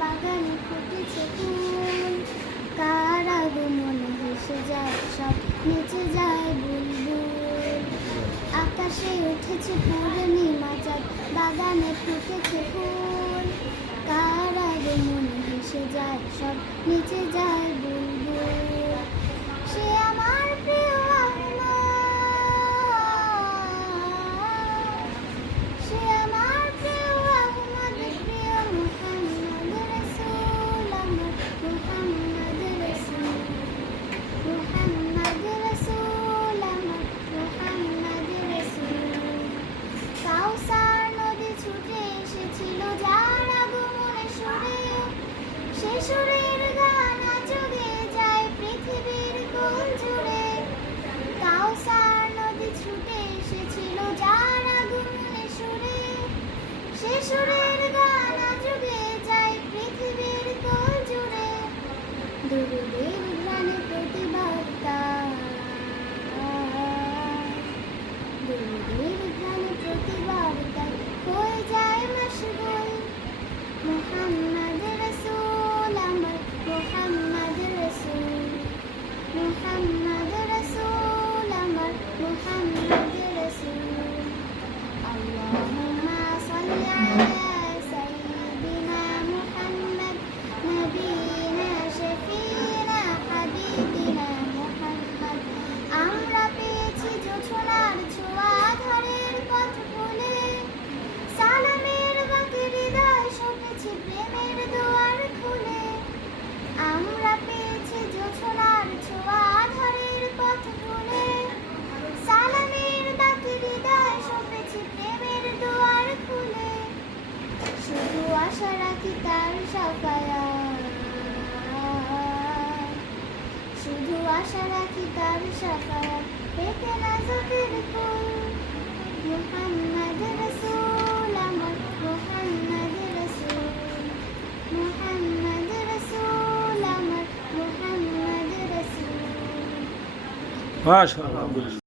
বাগানে ফুটেছে ফুল। কার আগে মনে হেসে যায়, সব নেচে যায় বুলবুল। আকাশে উঠেছে পূর্ণিমা চাঁদ, বাগানে ফুটেছে दुरुदेव जाने प्रतिभा আমরা পেয়েছি জোছনার ছোঁয়া আধারের পথ ভুলে সালামের দুয়ার শুধু আশা রাখি তার সাফায়া শুধু আশা রাখি তার সাফায়া পেতে না Acho,